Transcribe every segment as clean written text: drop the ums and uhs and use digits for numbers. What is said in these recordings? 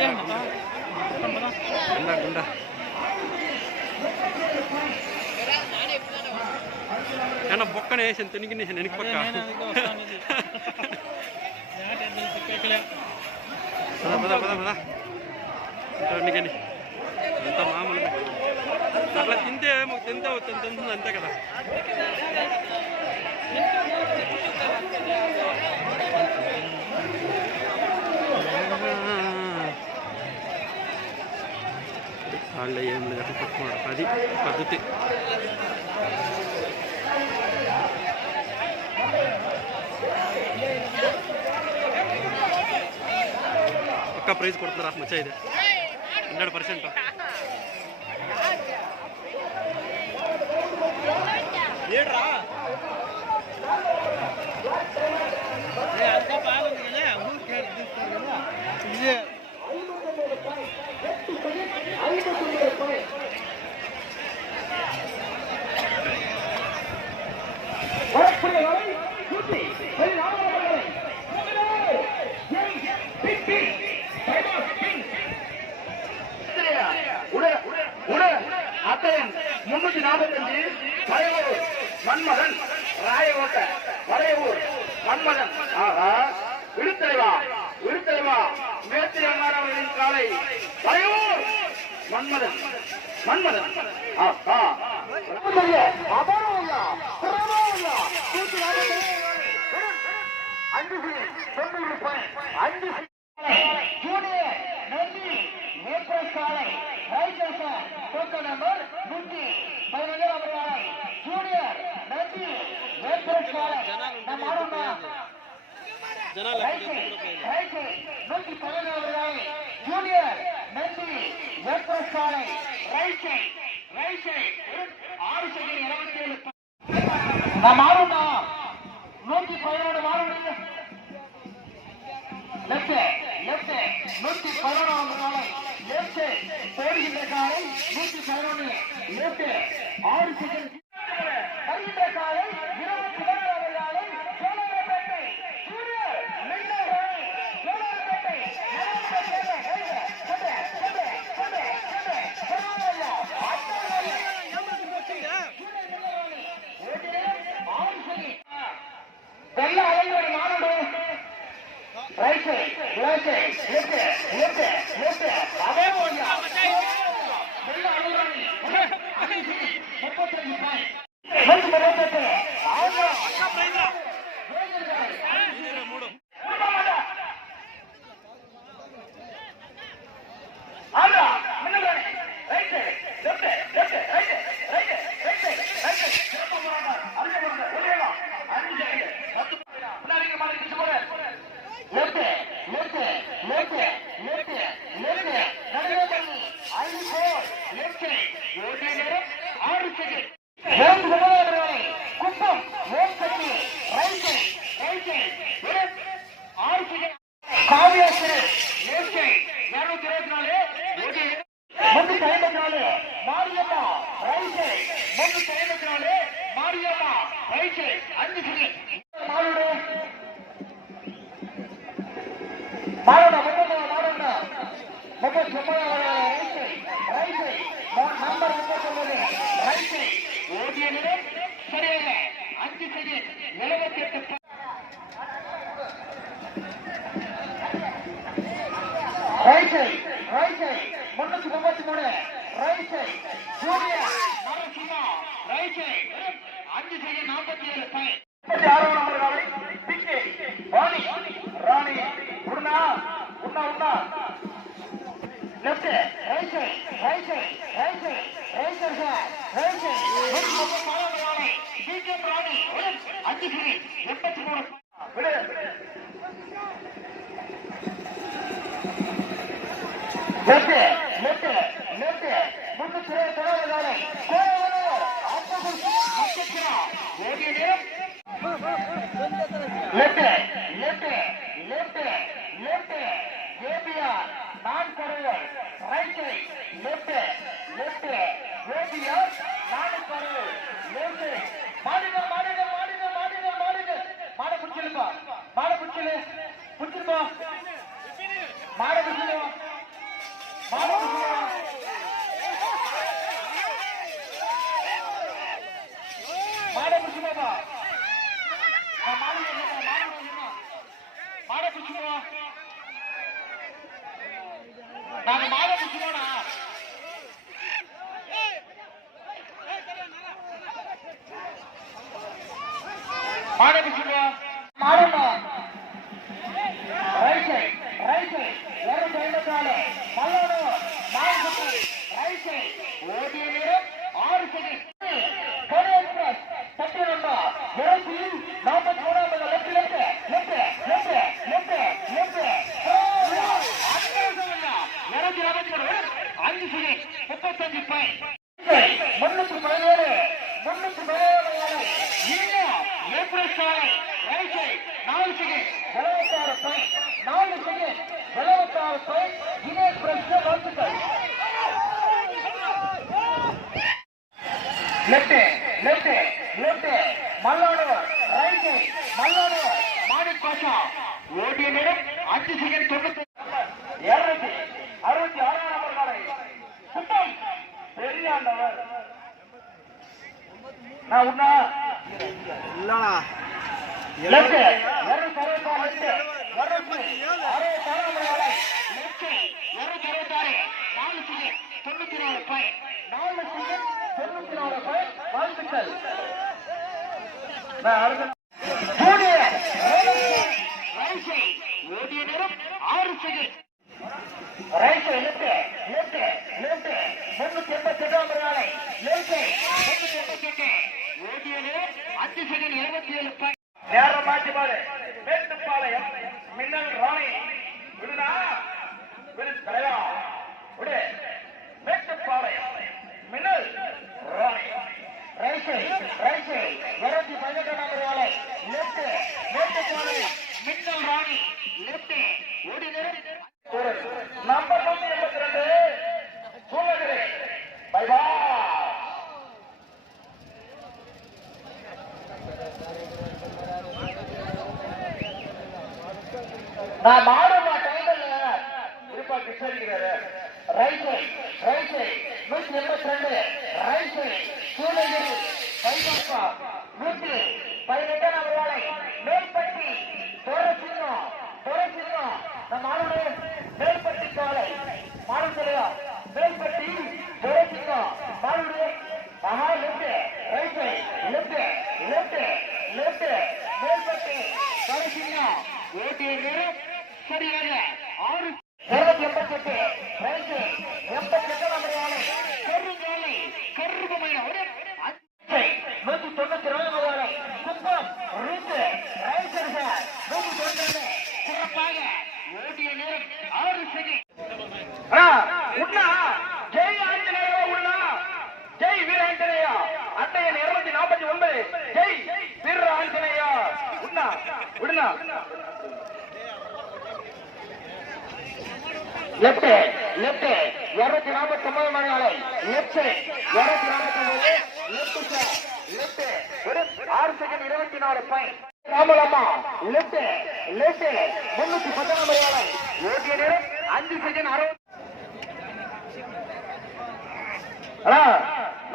ఏమన్నా బొక్కనే వేసాను తినిగి వెనక పక్క పద పద పద నీకని అంత మామూలుగా అట్లా తింటే తింటే తింటుంది అంతే కదా. వాళ్ళు ఏం లేదు అట్లా పట్టుకోవడం అది పద్ధతి. పక్కా ప్రైజ్ కొడుతున్నారు మచ్చ ఇది 100%. அத்தையன் 345 வளைவூர் மன்மதன் ராயகோட்ட வளைவூர் மன்மதன். ஆகா விழுத்தலைவா விழுத்தலைவா மேத்திரமானவர்களின் காலை வளைவூர் மன்மதன் மன்மதன். ஜூனியர் நன்றி மேற்பல் சாலை நம்பர் 117 அவர்களை ஜூனியர் நன்றி மேற்பல் சாலை நம் ஆரம்ப 117 அவர்களை ஜூனியர் நன்றி மேற்பல் சாலை ரைட் சைட் 6 செகண்ட் 27 நம் ஆரம்ப 117 மாறுபடுங்க லெப்ட் 111 அவர்களை லெப்ட் போடுகின்ற காலை 111 லெப்ட் 6 செகண்ட் வருகின்ற காலை 26 அவர்களை சோழப்பேட்டை ஜூனியர் மின்னல் சோழப்பேட்டை வெள்ள அலையோடு மாணவர்கள் ரைட் சைட் லெஃப்ட் அதே போல வெள்ள அலையோடு 35 பாயிண்ட் வந்து வரப்பட்ட ஆமா அக்கா பிரைஸ் ஆமா மின்னல் right side left right Kuppam காவியாசர் 224 154 Mariyamma right side 154 Mariyamma right side 5 second மாரோட நம்பர் 39 ரைட் சைட் ஓடிய நிலம் சரியாக 5 second 78 right side 333 right side junior Narasimha right side 5 second 47 point 56 number காலை பிகே ராணி உன்னா left right side PK Rani 5 second 83 விடு லெஃப்ட் 323 காலை கோவலூர் ஆப்பகுடி நட்சத்திரா ஓடிய நேரம் லெஃப்ட் ஏபிஆர் நான் கருவல் ரைட் சைட் லெஃப்ட் ஏபிஆர் நான் கருவல் லெஃப்ட் மாடுங்க மாடு புடிச்சிருப்பா மாடு புடிச்சிருப்பா ஓடிய நேரம் 5 செகண்ட் 266 நம்பர் காலை சுத்தம் பெரியாண்டவர் நான் உண்ணா இல்லடா லெஃப்ட் 266 லெஃப்ட் 266 நம்பர் காலை left 266 4 second 94 point 4 second 94 point வாழ்த்துக்கள் நான் அடுத்த ஓடிய நேரம் 6 second right left left left 388 நாளை லெஃப்ட் 388 ஓடிய நேரம் 5 செகண்ட் 27 பாயிண்ட் நேரம் மாற்றி பாரு மேட்டுப்பாளையம் மின்னல் ராணி விடுனா விடு தலைவா விடு மேட்டுப்பாளையம் மின்னல் ராணி ரைட் 218 நம்பர் நாளை லெஃப்ட் மேட்டுப்பாளையம் மின்னல் ராணி லெஃப்ட் ஓடி நேரம் நம்பர் 182 சூழகிரி பை பை நான் மாடமா டைம்ல இருப்பா கிருஷ்ணகிரி ரைட் 182 ரைட் சூழகிரி பை பை 118 நம்பர் வாழை மேல்பட்டி தோரசிங்கம் நம்ம ஆளுடைய மேல்பட்டி காலை மாடுதலையா மேல்பட்டி தோரசிங்கம் மாடுடைய ஆஹா லெஃப்ட் மேல்பட்டி தோரசிங்கம் ஓட்டிய நேரம் சரியாக 288 ரைட் 88 நம்பர் வாழை கருகமையா 192 வாழை குப்பம் ரூட் ரைட் 192 சிறப்பாக ஓடிய நேரம் 6 செகண்ட் உண்ணா ஜெய் ஆஞ்சநேயா உண்ணா ஜெய் வீர ஆஞ்சநேயா அட்டையன் 249 ஜெய் வீர ஆஞ்சநேயா உண்ணா விடுனா லெஃப்ட் 249 மணியாளை லெஃப்ட் 249 லெஃப்ட் 6 செகண்ட் 24 பாயிண்ட் ராமலம்மா லெஃப்ட் 310 மணியாளை ஓடிய நேரம் 5 செகண்ட் 60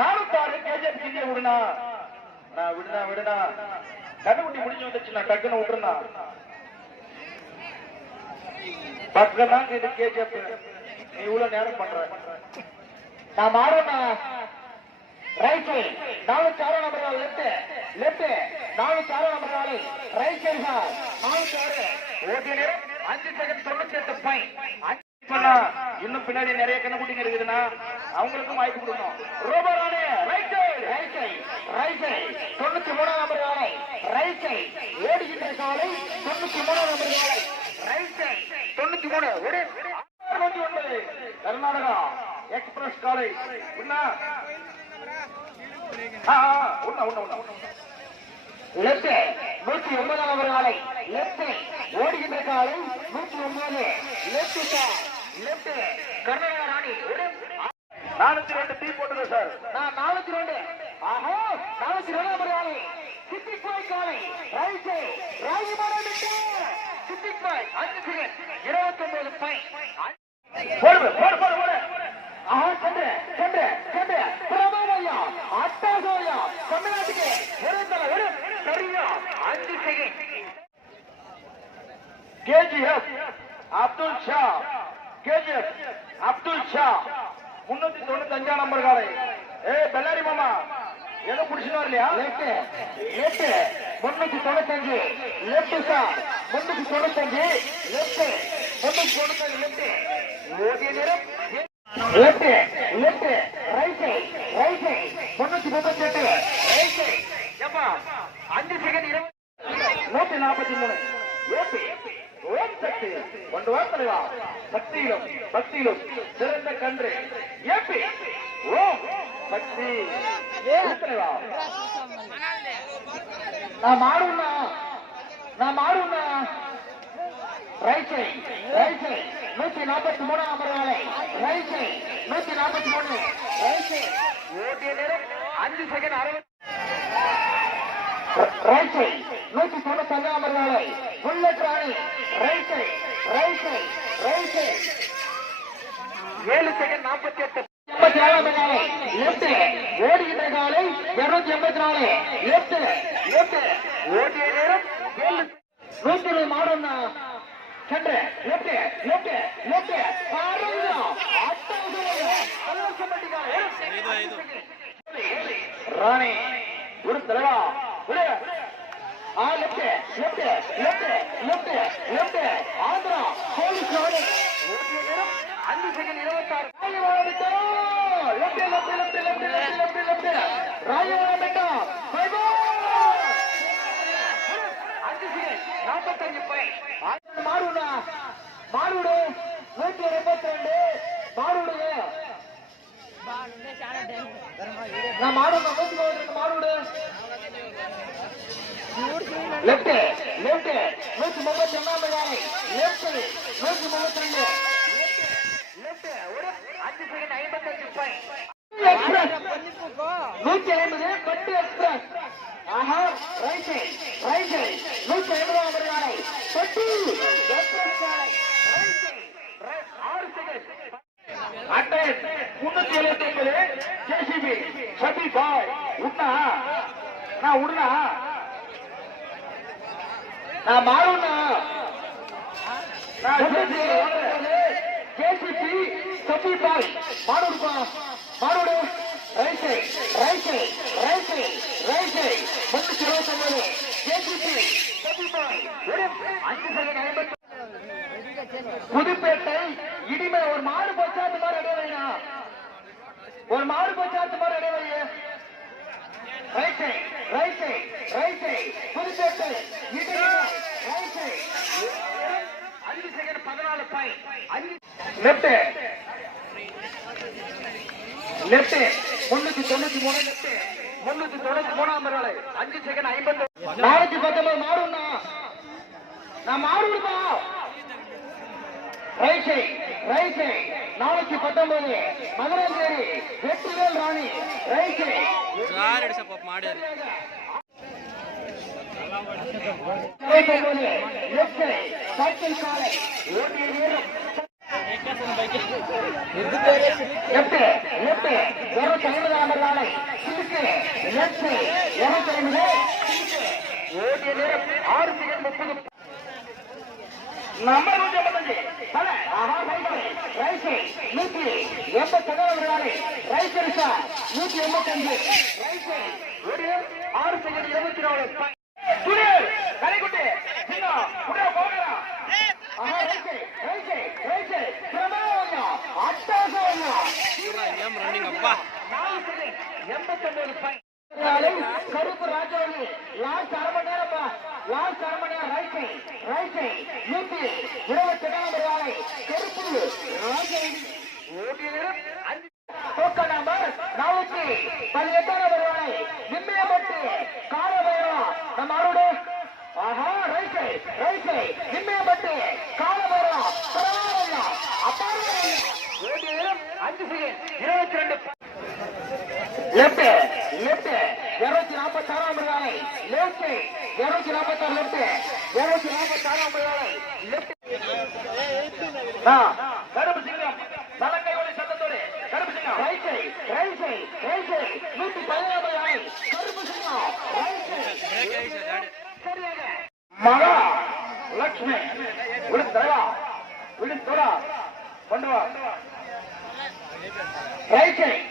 46 கேஜிஎஃப் இங்கே விடுனா விடுனா கண்ணுக்குட்டி முடிஞ்சு வந்துச்சு நான் டக்குன்னு விட்டுருந்தா பக்கம் தான் இது கேஜிஎஃப் நீ இவ்வளவு நேரம் பண்ற நான் மாறுனா right side 4 number left 4 number right side 4 ஓடிய நேரம் 5 செகண்ட் 98 பாயிண்ட் இன்னும் பின்னாடி நிறைய கண்ணுக்குட்டிங்க இருக்குதுன்னா அவங்களுக்கும் வாய்ப்பு கொடுக்கணும் ரோபரானே ரைட் சைடு 93 நம்பர் காலை ரைட் சைடு ஓடுகின்ற காலை 93 நம்பர் காலை ரைட் சைடு 93 ஒரு 69 கர்நாடகா எக்ஸ்பிரஸ் காலை உண்ணா லெஃப்ட் 109 நம்பர் காலை லெஃப்ட் ஓடுகின்ற காலை 109 லெஃப்ட் கர்நாடகா ராணி 402 டீ போட்டுங்க சார் நான் 402 ஆஹா 402 நம்பர் காலை சிட்டிக் பாய் காலை ரைட் சைடு ராஜமாரா விட்டு சிட்டிக் பாய் 5 செகண்ட் 29 பாயிண்ட் போடு போடு போடு போடு. ஆஹா சென்று சென்று சென்று பிரபாவையா அட்டாசோயா தமிழ்நாட்டுக்கு ஒரு தலை ஒரு சரியா 5 second. KGF Abdul Shah KGF Abdul Shah 395 number காலை. பெல்லாரி மாமா ஏதோ குடிச்சுன்னு வரலையா? Left left 395 left sir 395 left 395 left. ஓடிய நேரம் left left right right 338 right. ஏப்பா 5 செகண்ட் 143 ஏபி ஓம் சக்தி கொண்டு வா தலைவா. சக்தியிலும் பக்தியிலும் சிறந்த கன்று ஏபி ஓம் சக்தி தலைவா. நான் மாறுனா ரைட் ரைட் 143 நம்பர் வேலை ரைட் 143 ரைட். ஓடிய நேரம் 5 செகண்ட் 60 ரைட் 195 நம்பர் வேலை புல்லட் ராணி right right right 7 second 48 left ஓடுகின்ற காலை 284 லெப்ட் லெப்ட் ஓடிய நேரம் 100 மாறுனா சென்று லெப்ட் லெப்ட் லெப்ட் பாருங்க ராணி ஒரு தலைவா ஒரு left left left left left Andhra police ராணி ஓடிய நேரம் 5 second 26 left left left left left left ராயவரம்பேட்டா பை பை 5 செகண்ட் 45 பை மாறுனா மாறுடு 122 மாறுடு நான் மாறுனா 122 மாறுடு லெப்ட் லெப்ட் 132 நம்பர் வாலை லெப்ட் 132 லெப்ட் ஒரு 5 செகண்ட் 55 பை எக்ஸ்பிரஸ் 150 பட்டு எக்ஸ்பிரஸ். ஆஹா ரைட் ரைட் 150 நம்பர் வாலை பட்டு எக்ஸ்பிரஸ் வாலை ரைட் 6 செகண்ட் அட்டன் 379 ஜேசிபி சபி பாய் உண்ணா நான் உண்ணா நான் மாறுனா ஜேசிபி சபி பாய் மாறுப்பா மாறுடு right right right right 329 JCB சபி பாய் 5 செகண்ட் 50 புதுப்பேட்டை இடிமை ஒரு மாடு பச்சாத்து மாதிரி அடையவையா ஒரு மாடு பச்சாத்து மாதிரி அடையவைய ரைட் ரைட் ரைட் புதுப்பேட்டை இடிமை ரைட் 5 செகண்ட் 14 பை 5 left left 393 left 393 number 5 second 50 419 மாறுனா நான் மாறுமா ரைட் ரைட் 419 மதுரேரி வெற்றிவேல் ராணி ரைட் லெப்ட் சைக்கிள் காலை ஓடிய நேரம் லெப்ட் லெப்ட் 250 நம்பர் வாலை லெப்ட் 250 ஓடிய நேரம் 6 செகண்ட் 30 நம்பர் 185 பல ஆஹா ரைட் 187 வாலை ரைட் சரிசா 185 ரைட் ஓடிய 6 செகண்ட் 24 சுரேஷ் கலைக்குட்டி சின்ன உடனே போகடா ஆஹா ரைட் ரைட் பிரமாயா அட்டாசோயா ஏம் ரன்னிங் அப்பா 4 செகண்ட் 89 பை கருப்பு ராஜாவி லாஸ்ட் அரை மணி நேரம் ரைட் ரைட் 128 நம்பர் வாலை கருப்பு ராஜாவி ஓடிய நேரம் 5 டோக்கன் நம்பர் 418 நம்பர் வாலை நிம்மையப்பட்டு காலவேரா நம்ம ஆரோடு ஆஹா ரைட் நிம்மையப்பட்டு காலவேரா பரவாயில்லை அப்பாரு ஓடிய நேரம் 5 செகண்ட் 22 லெப்ட் லெப்ட் 246 நம்பர் வாலை லெப்ட் 246 லெப்ட் 246 நம்பர் வாலை லெப்ட் கருப்பு சிங்கம் சரியாக மகா லட்சுமி விழுந்தா விழுந்தோடா கொண்டு வா ரைட் சைட்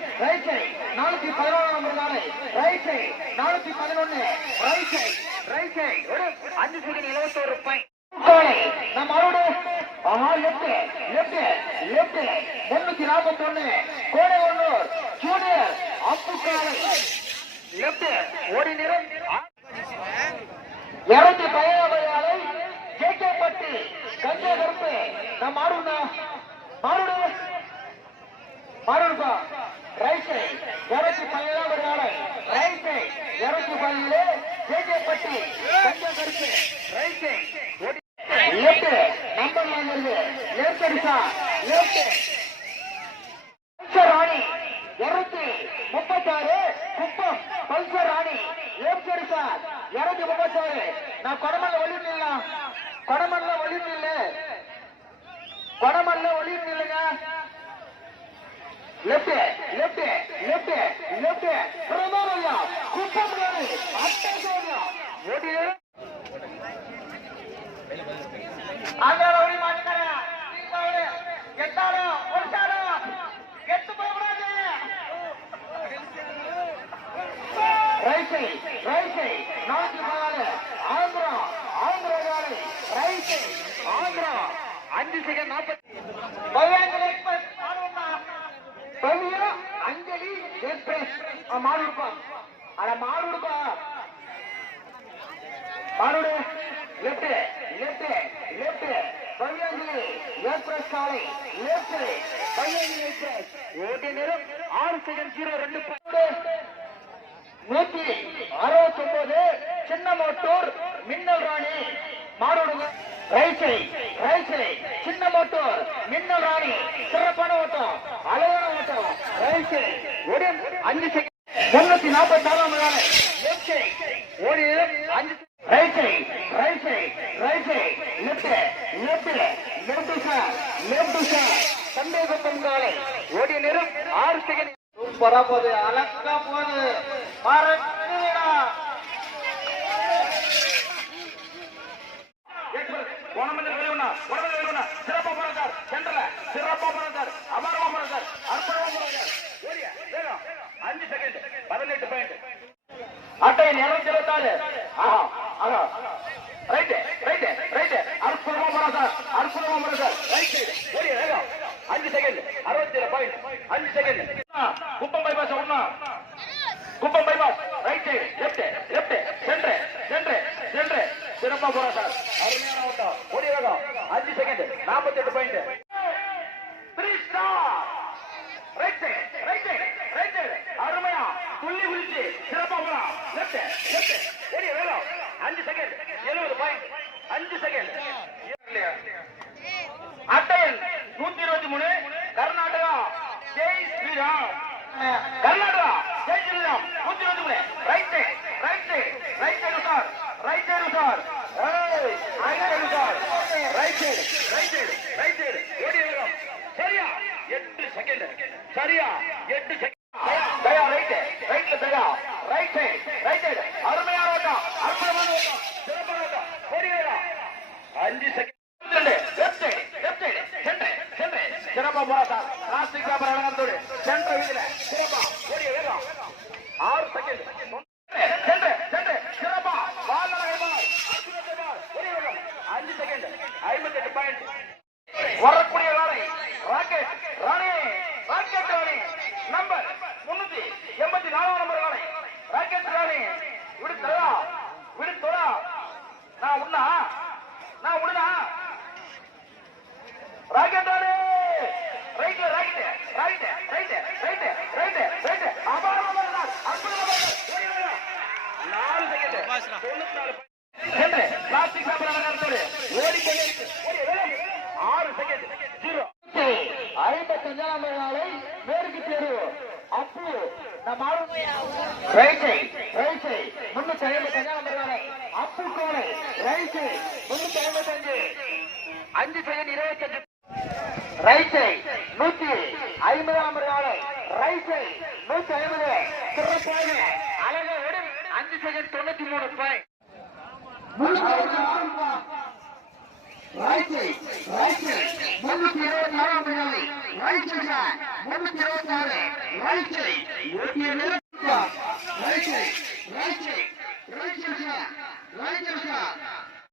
411 நம்பர் நாளை ரைட் சைட் 411 ரைட் சைட் ஒரு 5 செகண்ட் 21 பாயிண்ட் நம்ம அவரோட லெப்ட் 341 கோடையன்னூர் ஜூனியர் அப்பு காலை லெப்ட் ஓடி நிறம் 217 ஆலை ஜேகேபட்டி கஞ்சா கருப்பு நம்ம மாறுடுப்பா ரைட் சைட் 217 ஆலை ரைட் சைட் 217 ஜேகேபட்டி கஞ்சா கருப்பு ரைட் சைட் லெப்ட் நம்பர் வாங்குறது லெப்ட் அடிச்சா லெப்ட் பல்சர் ராணி 236 குப்பம் பல்சர் ராணி லெப்ட் அடிச்சா 236 நான் கொடமல்ல ஒளி நில்லுங்க லெப்ட் பிரமாணம் குப்பம் ஓடி ஆங்கால ஓடி மாட்டேன் எட்டாலும் ஒட்டாலும் கெட்டு போகக்கூடாது right side 414 Andhra right side Andhra 5 second 40 Anjali express மாறுடுப்பா மாறுடு லெப்ட் பையஞ்சலி எக்ஸ்பிரஸ் சாலை லெப்ட் பையஞ்சலி எக்ஸ்பிரஸ் ஓட்டிய நேரம் 6 செகண்ட் 02 169 சின்னமோட்டூர் மின்னல் ராணி மாறுடுங்க ரைட் சைட் சின்னமோட்டூர் மின்னல் ராணி சிறப்பான ஓட்டம் அழகான ஓட்டம் ரைட் சைட் ஓடி 5 செகண்ட் 344 லெப்ட் சைட் ஓடி 5 ரைட் சைட் லெப்ட் சார் சந்தேகப்பம் காலை ஓடிய நேரம் 6 செகண்ட் சூப்பரா போகுது அழகா போகுது மறந்துடா சிறப்பா போறார் சென்ட்ரல சிறப்பா போறார் அமரமா போறார் அற்புதமா போறார் 5 செகண்ட் 18 பாயிண்ட் அட்டை 224 ரைட் அற்புதமா போறார் ரைட் சைடு ஓடிய வேகம் 5 second 67 point 5 second Kuppam bypass Kuppam bypass right side left center சிறப்பா போறார் அருமையான ஓட்டம் ஓடிய வேகம் 5 second 48 point 3 star right side அருமையா துள்ளி குளிச்சு சிறப்பா போறா லெப்ட் ஓடிய வேகம் 5 செகண்ட் 70 பாயிண்ட் 5 செகண்ட் அட்டையல் 123 கர்நாடகா ஜெய் Sriram 123 right side sir right side ஓடிய வேகம் சரியா 8 செகண்ட் தயா ரைட்ல தயா ரைட் சைடு அருமையான ஓட்டம் அற்புதமான ஓட்டம் சிறப்பான ஓட்டம் ஓடிய வேகம் 5 செகண்ட் லெப்ட் சைடு சென்டர் சிறப்பா போறா சார் பிளாஸ்டிக் பேப்பர் அலங்காரத்தோடு சென்டர் வீதியில சிறப்பா ஓடிய வேகம் 6 செகண்ட் சென்டர் சிறப்பா பால் ஓடிய வேகம் 5 செகண்ட் 58 பாயிண்ட் வரக்கூடிய வேலை ராக்கெட் ராணி நம்பர் 384 நம்பர் வேலை ராக்கெட் ராணி விடுத்தோடா நான் உண்ணா ராக்கெட் ராணி ரைட் பிளாஸ்டிக் ஓடிக்கொண்டே 6 செகண்ட் 0 55 நாளை மேற்கு தெரு அப்பு ரைட் சைட் 355 நாளை அப்பு கோலை right side 355 5 second 25 right side 150 நாளை ரைட் சைட் 150 சிறப்பாக அழகா 5 செகண்ட் 93 பாயிண்ட் ரைட் சைடு 326 நிலை right side 326 right side right side